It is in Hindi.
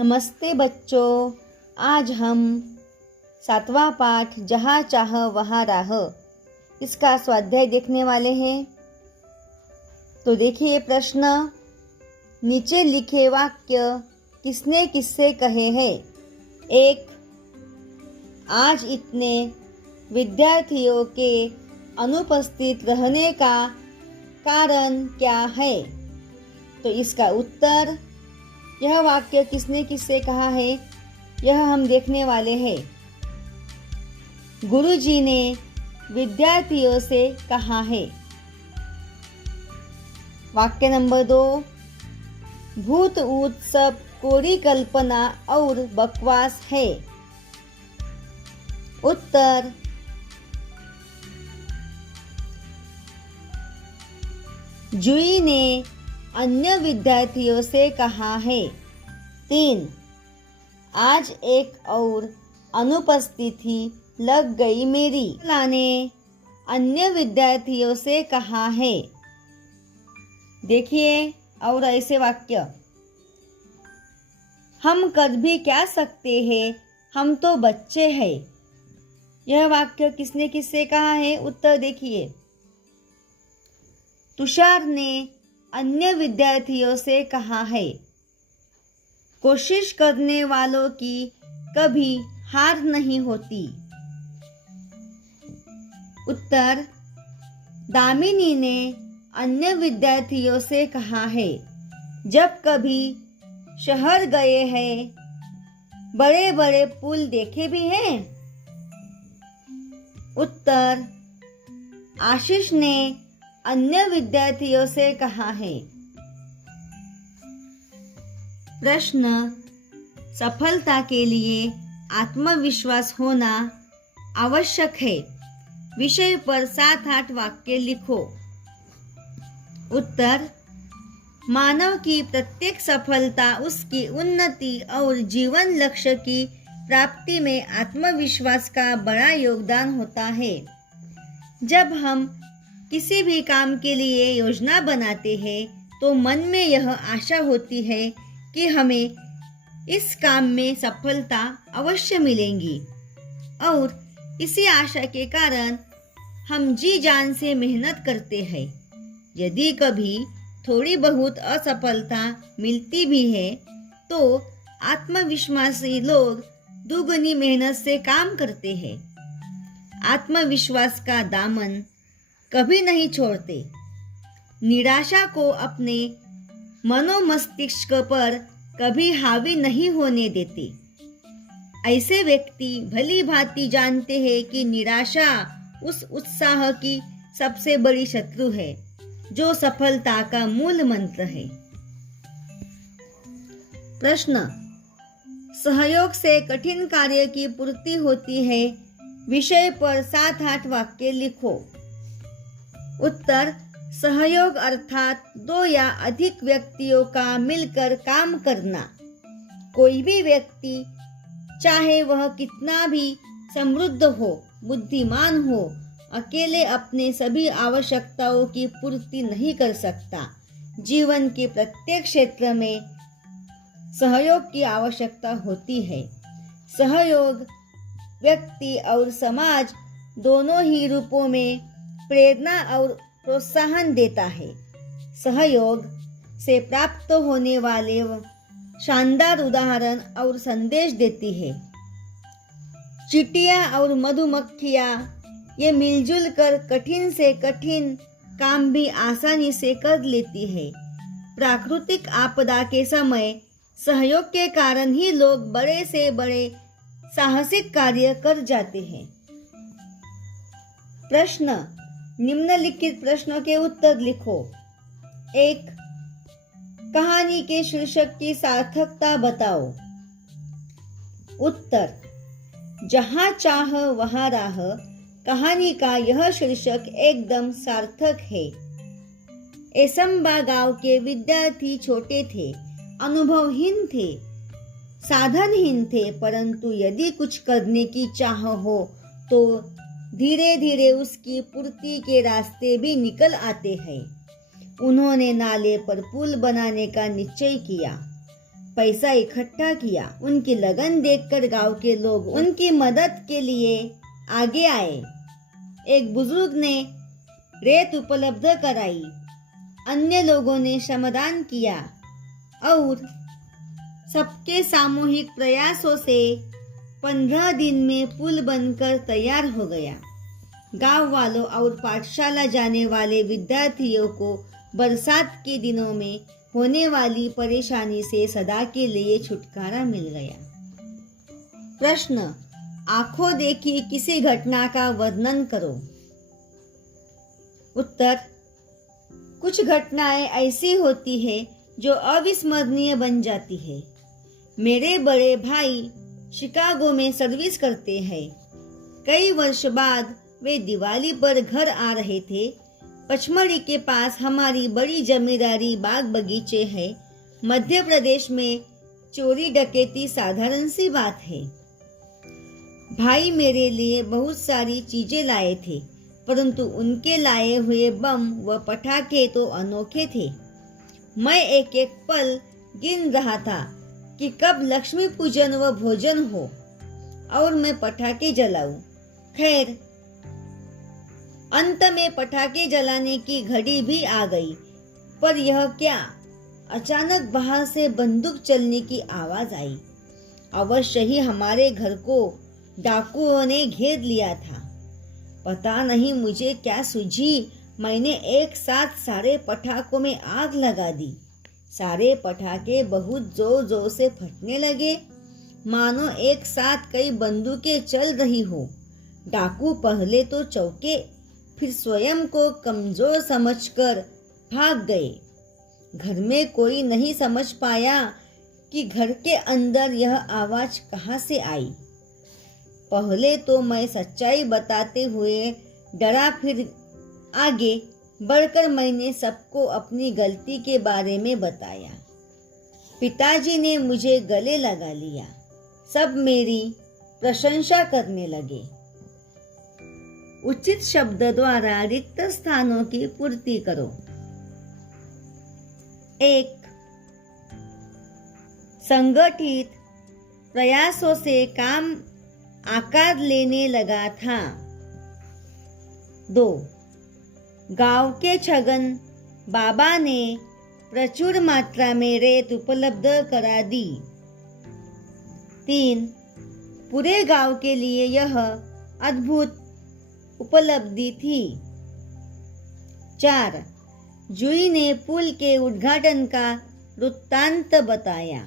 नमस्ते बच्चों, आज हम 7वां पाठ जहाँ चाह वहाँ राह इसका स्वाध्याय देखने वाले हैं। तो देखिए प्रश्न, नीचे लिखे वाक्य किसने किससे कहे हैं। 1. आज इतने विद्यार्थियों के अनुपस्थित रहने का कारण क्या है। तो इसका उत्तर, यह वाक्य किसने किससे कहा है यह हम देखने वाले हैं। गुरुजी ने विद्यार्थियों से कहा है। वाक्य नंबर 2, भूत ऊत सब कोरी कल्पना और बकवास है। उत्तर, जुई ने अन्य विद्यार्थियों से कहा है। 3. आज एक और अनुपस्थिति लग गई मेरी। ने अन्य विद्यार्थियों से कहा है। देखिए और ऐसे वाक्य, हम कर भी क्या सकते हैं, हम तो बच्चे हैं। यह वाक्य किसने किससे कहा है। उत्तर देखिए, तुषार ने अन्य विद्यार्थियों से कहा है। कोशिश करने वालों की कभी हार नहीं होती। उत्तर, दामिनी ने अन्य विद्यार्थियों से कहा है। जब कभी शहर गए हैं, बड़े बड़े पुल देखे भी हैं। उत्तर, आशीष ने अन्य विद्यार्थियों से कहा है। प्रश्न, सफलता के लिए आत्मविश्वास होना आवश्यक है। विषय पर 7-8 वाक्य लिखो। उत्तर, मानव की प्रत्येक सफलता उसकी उन्नति और जीवन लक्ष्य की प्राप्ति में आत्मविश्वास का बड़ा योगदान होता है। जब हम किसी भी काम के लिए योजना बनाते हैं तो मन में यह आशा होती है कि हमें इस काम में सफलता अवश्य मिलेगी और इसी आशा के कारण हम जी जान से मेहनत करते हैं। यदि कभी थोड़ी बहुत असफलता मिलती भी है तो आत्मविश्वासी लोग दुगनी मेहनत से काम करते हैं। आत्मविश्वास का दामन कभी नहीं छोड़ते। निराशा को अपने मनोमस्तिष्क पर कभी हावी नहीं होने देते। ऐसे व्यक्ति भली भांति जानते हैं कि निराशा उस उत्साह की सबसे बड़ी शत्रु है जो सफलता का मूल मंत्र है। प्रश्न, सहयोग से कठिन कार्य की पूर्ति होती है। विषय पर 7-8 वाक्य लिखो। उत्तर, सहयोग अर्थात 2 या अधिक व्यक्तियों का मिलकर काम करना। कोई भी व्यक्ति, चाहे वह कितना भी समृद्ध हो, बुद्धिमान हो, अकेले अपने सभी आवश्यकताओं की पूर्ति नहीं कर सकता। जीवन के प्रत्येक क्षेत्र में सहयोग की आवश्यकता होती है। सहयोग व्यक्ति और समाज दोनों ही रूपों में प्रेरणा और प्रोत्साहन देता है। सहयोग से प्राप्त होने वाले शानदार उदाहरण और संदेश देती है। चींटियां और मधुमक्खियां ये मिलजुल कर कठिन से कठिन काम भी आसानी से कर लेती है। प्राकृतिक आपदा के समय सहयोग के कारण ही लोग बड़े से बड़े साहसिक कार्य कर जाते हैं। प्रश्न, निम्नलिखित प्रश्नों के उत्तर लिखो। 1. कहानी के शीर्षक की सार्थकता बताओ। उत्तर, जहाँ चाह वहाँ राह कहानी का यह शीर्षक एकदम सार्थक है। एसंबा गांव के विद्यार्थी छोटे थे, अनुभवहीन थे, साधनहीन थे, परंतु यदि कुछ करने की चाह हो तो धीरे धीरे उसकी पूर्ति के रास्ते भी निकल आते हैं। उन्होंने नाले पर पुल बनाने का निश्चय किया। पैसा इकट्ठा किया। उनकी लगन देखकर गांव के लोग उनकी मदद के लिए आगे आए। एक बुजुर्ग ने रेत उपलब्ध कराई, अन्य लोगों ने श्रमदान किया और सबके सामूहिक प्रयासों से 15 दिन में पुल बनकर तैयार हो गया। गांव वालों और पाठशाला जाने वाले विद्यार्थियों को बरसात के दिनों में होने वाली परेशानी से सदा के लिए छुटकारा मिल गया। प्रश्न, आंखों देखी किसी घटना का वर्णन करो। उत्तर, कुछ घटनाएं ऐसी होती है जो अविस्मरणीय बन जाती है। मेरे बड़े भाई शिकागो में सर्विस करते हैं। कई वर्ष बाद वे दिवाली पर घर आ रहे थे। पचमढ़ी के पास हमारी बड़ी जमींदारी बाग बगीचे है। मध्य प्रदेश में चोरी डकैती साधारण सी बात है। भाई मेरे लिए बहुत सारी चीजें लाए थे, परंतु उनके लाए हुए बम व पटाखे तो अनोखे थे। मैं एक एक पल गिन रहा था कि कब लक्ष्मी पूजन व भोजन हो और मैं पटाखे जलाऊं। खैर, अंत में पटाखे जलाने की घड़ी भी आ गई। पर यह क्या, अचानक बाहर से बंदूक चलने की आवाज आई। अवश्य ही हमारे घर को डाकुओं ने घेर लिया था। पता नहीं मुझे क्या सूझी, मैंने एक साथ सारे पटाखों में आग लगा दी। सारे पटाखे बहुत जोर जोर से फटने लगे, मानो एक साथ कई बंदूकें चल रही हो। डाकू पहले तो चौंके, फिर स्वयं को कमजोर समझकर भाग गए। घर में कोई नहीं समझ पाया कि घर के अंदर यह आवाज कहाँ से आई। पहले तो मैं सच्चाई बताते हुए डरा, फिर आगे बढ़कर मैंने सबको अपनी गलती के बारे में बताया। पिताजी ने मुझे गले लगा लिया। सब मेरी प्रशंसा करने लगे। उचित शब्द द्वारा रिक्त स्थानों की पूर्ति करो। 1. संगठित प्रयासों से काम आकार लेने लगा था। 2. गांव के छगन बाबा ने प्रचुर मात्रा में रेत उपलब्ध करा दी। 3. पूरे गांव के लिए यह अद्भुत उपलब्धि थी। 4. जूही ने पुल के उद्घाटन का वृत्तांत बताया।